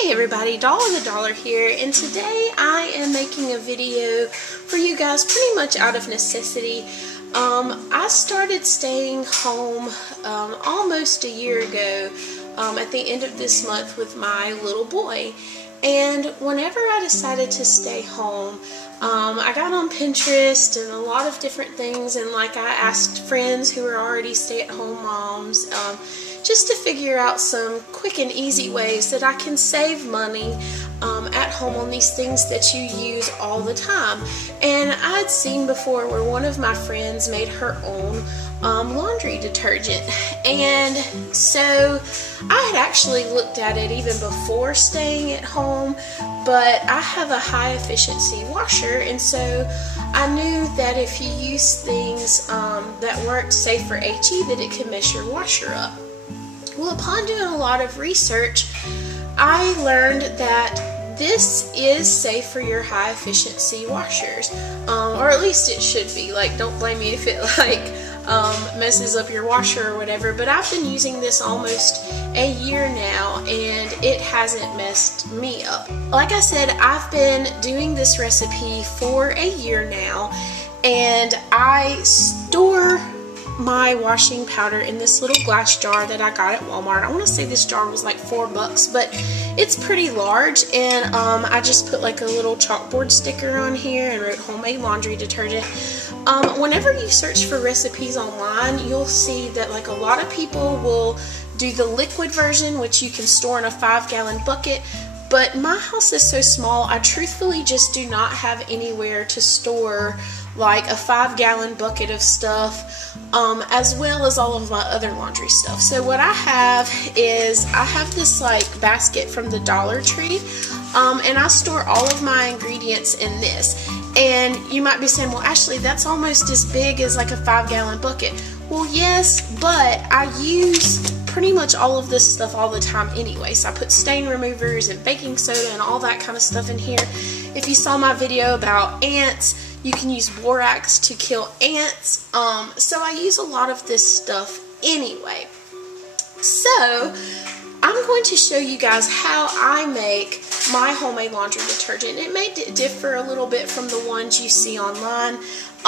Hey everybody, Doll of the Dollar here, and today I am making a video for you guys pretty much out of necessity. I started staying home almost a year ago at the end of this month with my little boy, and whenever I decided to stay home, I got on Pinterest and a lot of different things, and I asked friends who were already stay-at-home moms just to figure out some quick and easy ways that I can save money at home on these things that you use all the time. And I'd seen before where one of my friends made her own laundry detergent, and so I had actually looked at it even before staying at home, but I have a high efficiency washer, and so I knew that if you use things that weren't safe for HE, that it could mess your washer up. Well, upon doing a lot of research, I learned that this is safe for your high efficiency washers, or at least it should be. Don't blame me if it messes up your washer or whatever, but I've been using this almost a year now and it hasn't messed me up. Like I said, I've been doing this recipe for a year now, and I store my washing powder in this little glass jar that I got at Walmart. I want to say this jar was like $4, but it's pretty large, and I just put like a little chalkboard sticker on here and wrote homemade laundry detergent. Whenever you search for recipes online, you'll see that a lot of people will do the liquid version, which you can store in a 5-gallon bucket, but my house is so small, I truthfully just do not have anywhere to store like a 5-gallon bucket of stuff, as well as all of my other laundry stuff. So what I have is, I have this basket from the Dollar Tree, and I store all of my ingredients in this. And you might be saying, well, Ashley, that's almost as big as like a 5-gallon bucket. Well, yes, but I use pretty much all of this stuff all the time anyway. So I put stain removers and baking soda and all that kind of stuff in here. If you saw my video about ants, you can use borax to kill ants. So I use a lot of this stuff anyway. So I'm going to show you guys how I make my homemade laundry detergent. It may differ a little bit from the ones you see online.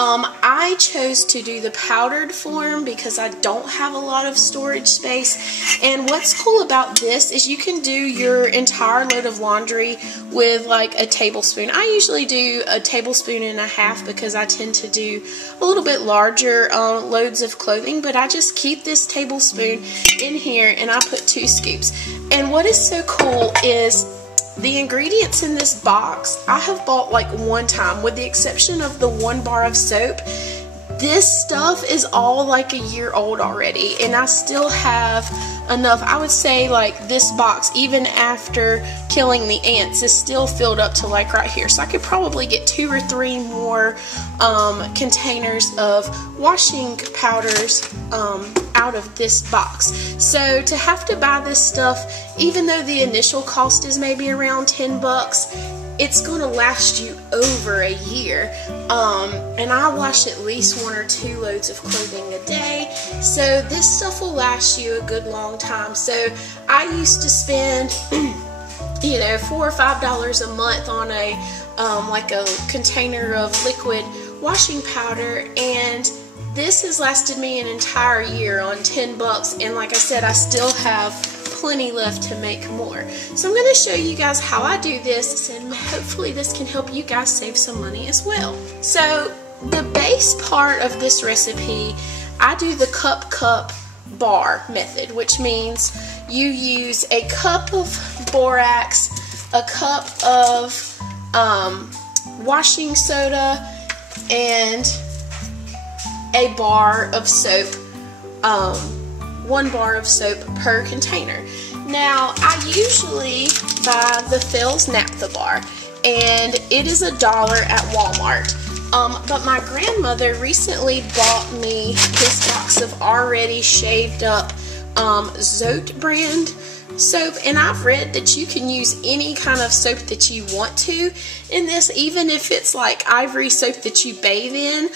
I chose to do the powdered form because I don't have a lot of storage space, and what's cool about this is you can do your entire load of laundry with a tablespoon. I usually do a tablespoon and a half because I tend to do a little bit larger loads of clothing, but I just keep this tablespoon in here and I put 2 scoops. And what is so cool is the ingredients in this box I have bought one time, with the exception of the 1 bar of soap. This stuff is all a year old already, and I still have enough. I would say this box, even after killing the ants, is still filled up to right here. So I could probably get 2 or 3 more containers of washing powders out of this box. So to have to buy this stuff, even though the initial cost is maybe around $10, it's going to last you over a year. And I wash at least 1 or 2 loads of clothing a day, so this stuff will last you a good long time. So I used to spend $4 or $5 a month on a a container of liquid washing powder, and this has lasted me an entire year on $10, and like I said, I still have plenty left to make more. So I'm going to show you guys how I do this, and hopefully this can help you guys save some money as well. So the base part of this recipe, I do the cup bar method, which means you use a cup of borax, a cup of washing soda, and a bar of soap, 1 bar of soap per container. Now, I usually buy the Phil's Naphtha bar, and it is $1 at Walmart. But my grandmother recently bought me this box of already shaved up Zote brand soap, and I've read that you can use any kind of soap that you want to in this, even if it's ivory soap that you bathe in.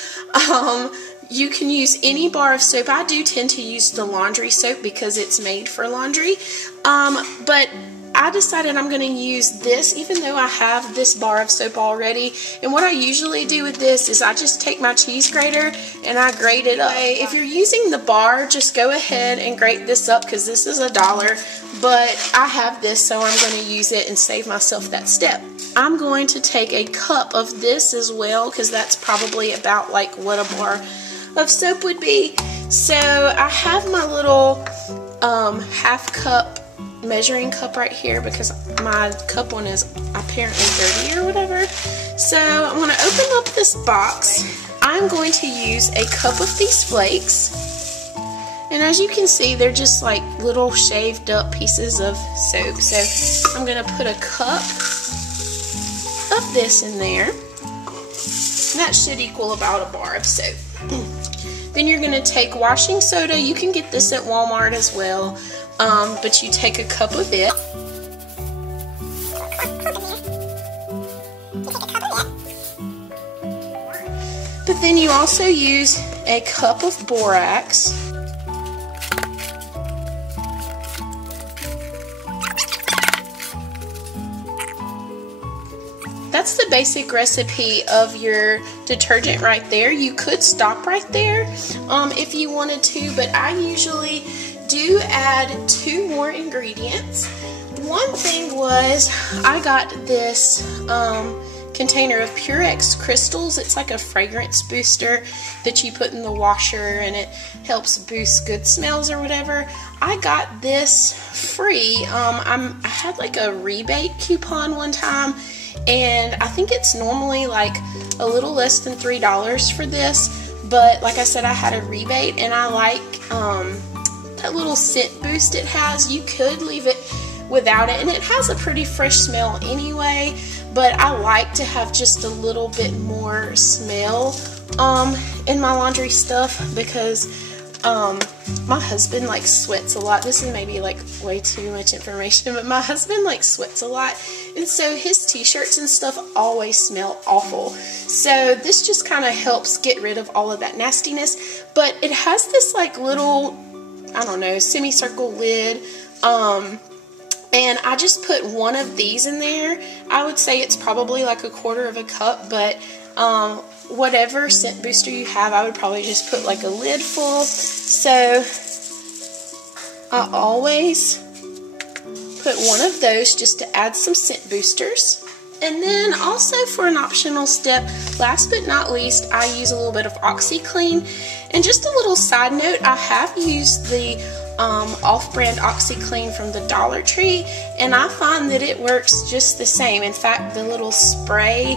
You can use any bar of soap. I do tend to use the laundry soap because it's made for laundry. But I decided I'm going to use this even though I have this bar of soap already. And what I usually do with this is I just take my cheese grater and I grate it up. If you're using the bar, just go ahead and grate this up because this is $1. But I have this, so I'm going to use it and save myself that step. I'm going to take a cup of this as well because that's probably about like what a bar of soap would be. So I have my little half cup measuring cup right here because my cup one is apparently dirty or whatever. So I'm going to open up this box. I'm going to use a cup of these flakes, and as you can see, they're just like little shaved up pieces of soap. So I'm going to put a cup of this in there, and that should equal about a bar of soap. Then you're going to take washing soda. You can get this at Walmart as well. But you take a cup of it. But then you also use a cup of borax. That's the basic recipe of your detergent right there. You could stop right there if you wanted to, but I usually do add 2 more ingredients. One thing was I got this container of Purex crystals. It's like a fragrance booster that you put in the washer and it helps boost good smells or whatever. I got this free. I had like a rebate coupon one time, and I think it's normally like a little less than $3 for this, but like I said, I had a rebate, and I like that little scent boost it has. You could leave it without it, and it has a pretty fresh smell anyway, but I like to have just a little bit more smell in my laundry stuff because my husband like sweats a lot. This is maybe like way too much information, but my husband like sweats a lot, and so his t-shirts and stuff always smell awful. So this just kind of helps get rid of all of that nastiness. But it has this like little, I don't know, semicircle lid, and I just put one of these in there. I would say it's probably like a quarter of a cup, but whatever scent booster you have, I would probably just put like a lid full. So I always put one of those just to add some scent boosters. And then also for an optional step, last but not least, I use a little bit of OxyClean. And just a little side note, I have used the off-brand OxyClean from the Dollar Tree, and I find that it works just the same. In fact, the little spray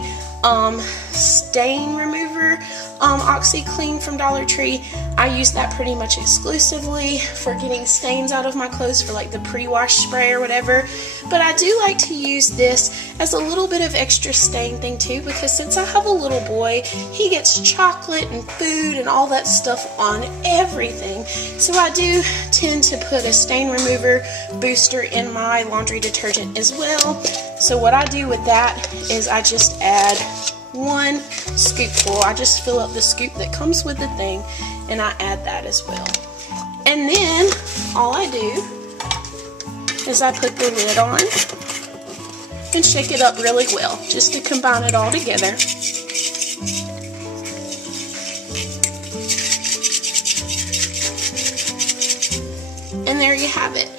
stain remover OxyClean from Dollar Tree, I use that pretty much exclusively for getting stains out of my clothes for like the pre-wash spray or whatever. But I do like to use this as a little bit of extra stain thing too, because since I have a little boy, he gets chocolate and food and all that stuff on everything. So I do tend to put a stain remover booster in my laundry detergent as well. So what I do with that is I just add 1 scoopful. I just fill up the scoop that comes with the thing, and I add that as well. And then all I do is I put the lid on and shake it up really well just to combine it all together. And there you have it.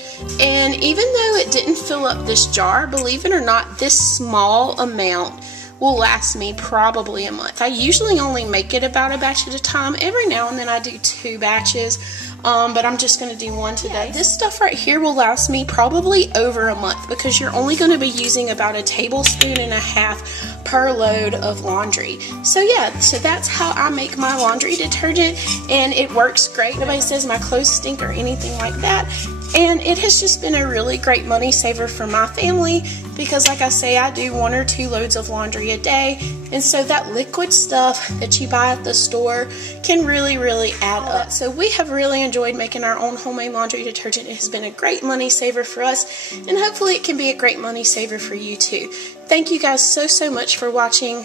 And even though it didn't fill up this jar, believe it or not, this small amount will last me probably a month. I usually only make it about a batch at a time. Every now and then I do 2 batches, but I'm just going to do 1 today. This stuff right here will last me probably over a month because you're only going to be using about 1.5 tablespoons per load of laundry. So yeah, so that's how I make my laundry detergent, and it works great. Nobody says my clothes stink or anything like that. And it has just been a really great money saver for my family because, like I say, I do 1 or 2 loads of laundry a day, and so that liquid stuff that you buy at the store can really add up. So we have really enjoyed making our own homemade laundry detergent. It has been a great money saver for us, and hopefully it can be a great money saver for you too. Thank you guys so much for watching.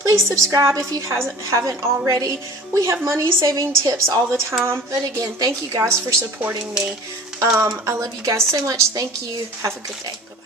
Please subscribe if you haven't already. We have money saving tips all the time. But again, thank you guys for supporting me. I love you guys so much. Thank you. Have a good day. Bye-bye.